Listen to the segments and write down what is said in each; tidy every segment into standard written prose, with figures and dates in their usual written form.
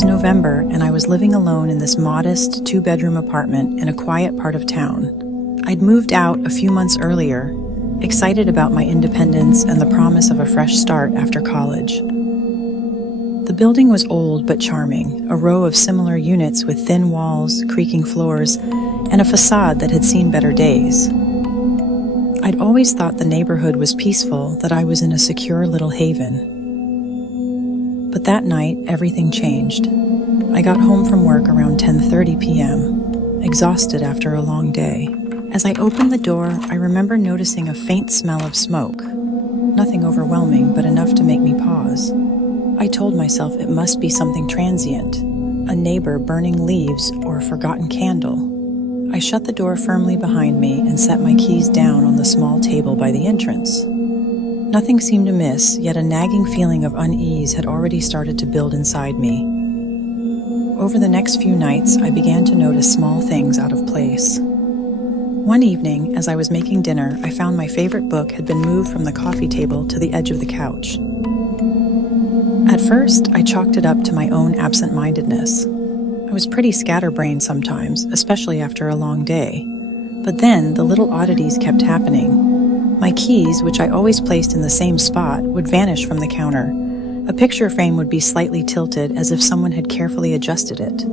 was November, and I was living alone in this modest two-bedroom apartment in a quiet part of town. I'd moved out a few months earlier, excited about my independence and the promise of a fresh start after college. The building was old but charming, a row of similar units with thin walls, creaking floors, and a facade that had seen better days. I'd always thought the neighborhood was peaceful, that I was in a secure little haven. But that night, everything changed. I got home from work around 10:30 p.m., exhausted after a long day. As I opened the door, I remember noticing a faint smell of smoke. Nothing overwhelming, but enough to make me pause. I told myself it must be something transient, a neighbor burning leaves or a forgotten candle. I shut the door firmly behind me and set my keys down on the small table by the entrance. Nothing seemed amiss, yet a nagging feeling of unease had already started to build inside me. Over the next few nights, I began to notice small things out of place. One evening, as I was making dinner, I found my favorite book had been moved from the coffee table to the edge of the couch. At first, I chalked it up to my own absent-mindedness. I was pretty scatterbrained sometimes, especially after a long day. But then, the little oddities kept happening. My keys, which I always placed in the same spot, would vanish from the counter. A picture frame would be slightly tilted as if someone had carefully adjusted it.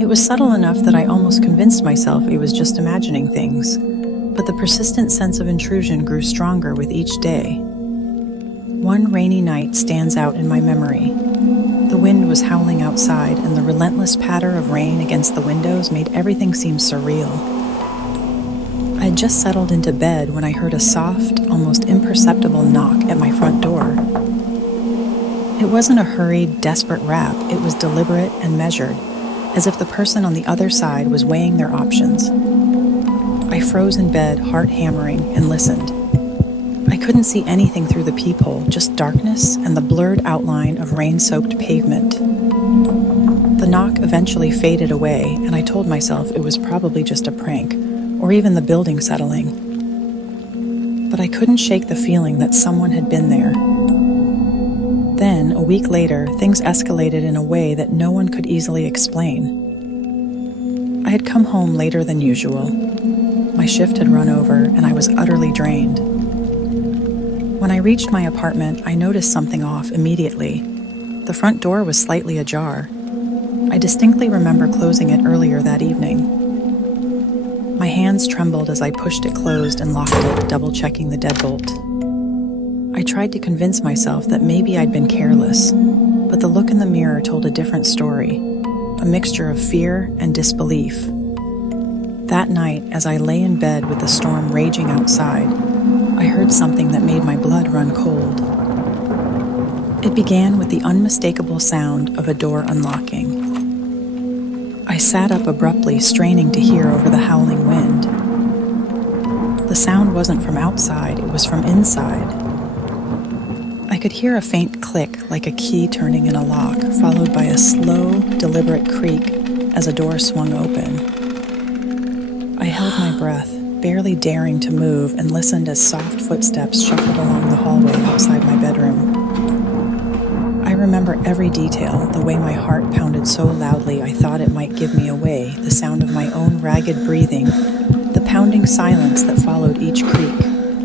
It was subtle enough that I almost convinced myself I was just imagining things. But the persistent sense of intrusion grew stronger with each day. One rainy night stands out in my memory. The wind was howling outside, and the relentless patter of rain against the windows made everything seem surreal. I had just settled into bed when I heard a soft, almost imperceptible knock at my front door. It wasn't a hurried, desperate rap. It was deliberate and measured, as if the person on the other side was weighing their options. I froze in bed, heart hammering, and listened. I couldn't see anything through the peephole, just darkness and the blurred outline of rain-soaked pavement. The knock eventually faded away, and I told myself it was probably just a prank, or even the building settling. But I couldn't shake the feeling that someone had been there. Then, a week later, things escalated in a way that no one could easily explain. I had come home later than usual. My shift had run over, and I was utterly drained. When I reached my apartment, I noticed something off immediately. The front door was slightly ajar. I distinctly remember closing it earlier that evening. My hands trembled as I pushed it closed and locked it, double-checking the deadbolt. I tried to convince myself that maybe I'd been careless, but the look in the mirror told a different story, a mixture of fear and disbelief. That night, as I lay in bed with the storm raging outside, I heard something that made my blood run cold. It began with the unmistakable sound of a door unlocking. I sat up abruptly, straining to hear over the howling wind. The sound wasn't from outside, it was from inside. I could hear a faint click like a key turning in a lock, followed by a slow, deliberate creak as a door swung open. I held my breath, barely daring to move, and listened as soft footsteps shuffled along the hallway outside my bedroom. I remember every detail, the way my heart pounded so loudly I thought it might give me away, the sound of my own ragged breathing, the pounding silence that followed each creak.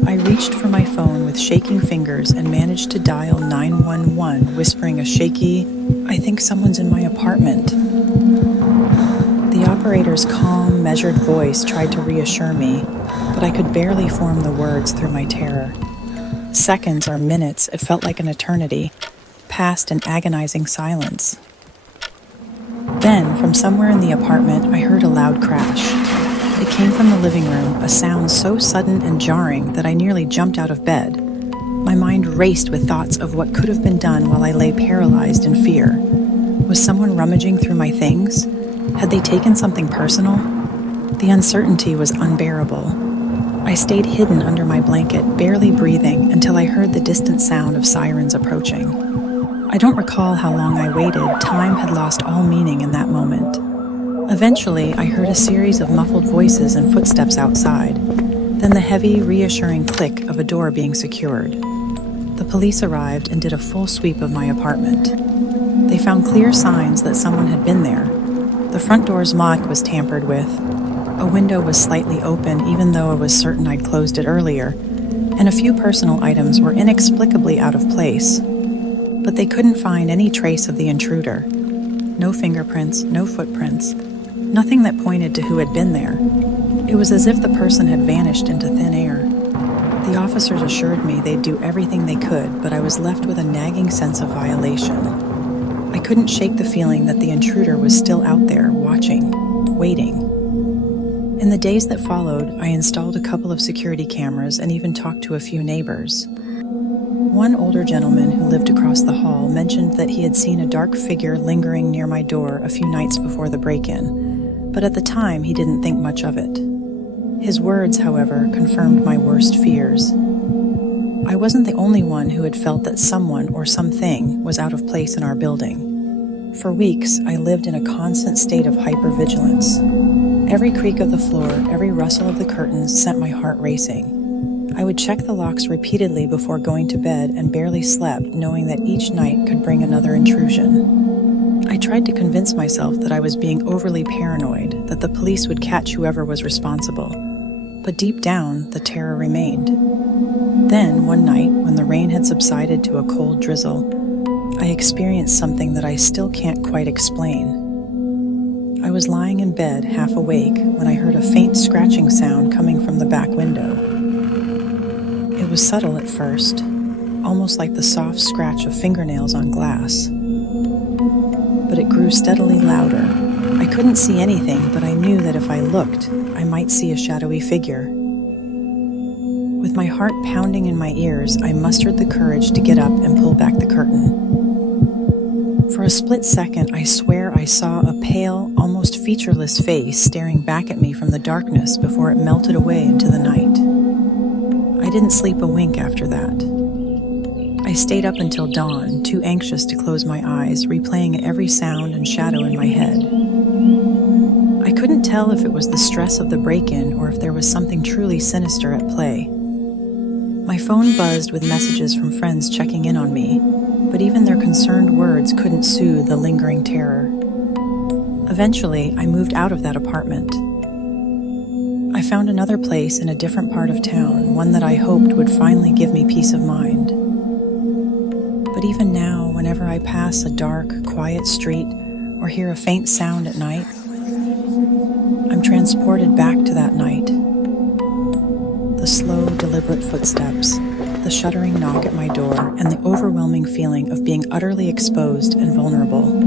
I reached for my phone with shaking fingers and managed to dial 911, whispering a shaky, "I think someone's in my apartment." The operator's calm, measured voice tried to reassure me, but I could barely form the words through my terror. Seconds or minutes, it felt like an eternity, passed in agonizing silence. Then, from somewhere in the apartment, I heard a loud crash. It came from the living room, a sound so sudden and jarring that I nearly jumped out of bed. My mind raced with thoughts of what could have been done while I lay paralyzed in fear. Was someone rummaging through my things? Had they taken something personal? The uncertainty was unbearable. I stayed hidden under my blanket, barely breathing, until I heard the distant sound of sirens approaching. I don't recall how long I waited. Time had lost all meaning in that moment. Eventually, I heard a series of muffled voices and footsteps outside, then the heavy, reassuring click of a door being secured. The police arrived and did a full sweep of my apartment. They found clear signs that someone had been there. The front door's lock was tampered with. A window was slightly open, even though I was certain I'd closed it earlier, and a few personal items were inexplicably out of place. But they couldn't find any trace of the intruder. No fingerprints, no footprints, nothing that pointed to who had been there. It was as if the person had vanished into thin air. The officers assured me they'd do everything they could, but I was left with a nagging sense of violation. I couldn't shake the feeling that the intruder was still out there, watching, waiting. In the days that followed, I installed a couple of security cameras and even talked to a few neighbors. One older gentleman who lived across the hall mentioned that he had seen a dark figure lingering near my door a few nights before the break-in, but at the time he didn't think much of it. His words, however, confirmed my worst fears. I wasn't the only one who had felt that someone or something was out of place in our building. For weeks, I lived in a constant state of hypervigilance. Every creak of the floor, every rustle of the curtains sent my heart racing. I would check the locks repeatedly before going to bed and barely slept, knowing that each night could bring another intrusion. I tried to convince myself that I was being overly paranoid, that the police would catch whoever was responsible. But deep down, the terror remained. Then, one night, when the rain had subsided to a cold drizzle, I experienced something that I still can't quite explain. I was lying in bed, half awake, when I heard a faint scratching sound coming from the back window. It was subtle at first, almost like the soft scratch of fingernails on glass. But it grew steadily louder. I couldn't see anything, but I knew that if I looked, I might see a shadowy figure. With my heart pounding in my ears, I mustered the courage to get up and pull back the curtain. For a split second, I swear I saw a pale, almost featureless face staring back at me from the darkness before it melted away into the night. I didn't sleep a wink after that. I stayed up until dawn, too anxious to close my eyes, replaying every sound and shadow in my head. I couldn't tell if it was the stress of the break-in or if there was something truly sinister at play. My phone buzzed with messages from friends checking in on me, but even their concerned words couldn't soothe the lingering terror. Eventually, I moved out of that apartment. I found another place in a different part of town, one that I hoped would finally give me peace of mind. But even now, whenever I pass a dark, quiet street or hear a faint sound at night, I'm transported back to that night. The slow, deliberate footsteps, the shuddering knock at my door, and the overwhelming feeling of being utterly exposed and vulnerable.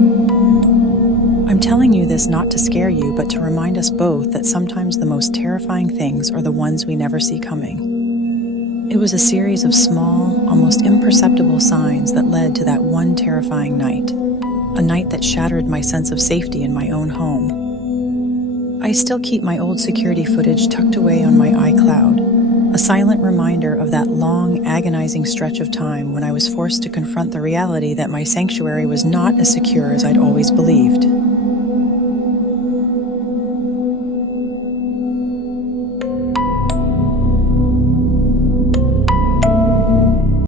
I'm telling you this not to scare you, but to remind us both that sometimes the most terrifying things are the ones we never see coming. It was a series of small, almost imperceptible signs that led to that one terrifying night, a night that shattered my sense of safety in my own home. I still keep my old security footage tucked away on my iCloud, a silent reminder of that long, agonizing stretch of time when I was forced to confront the reality that my sanctuary was not as secure as I'd always believed.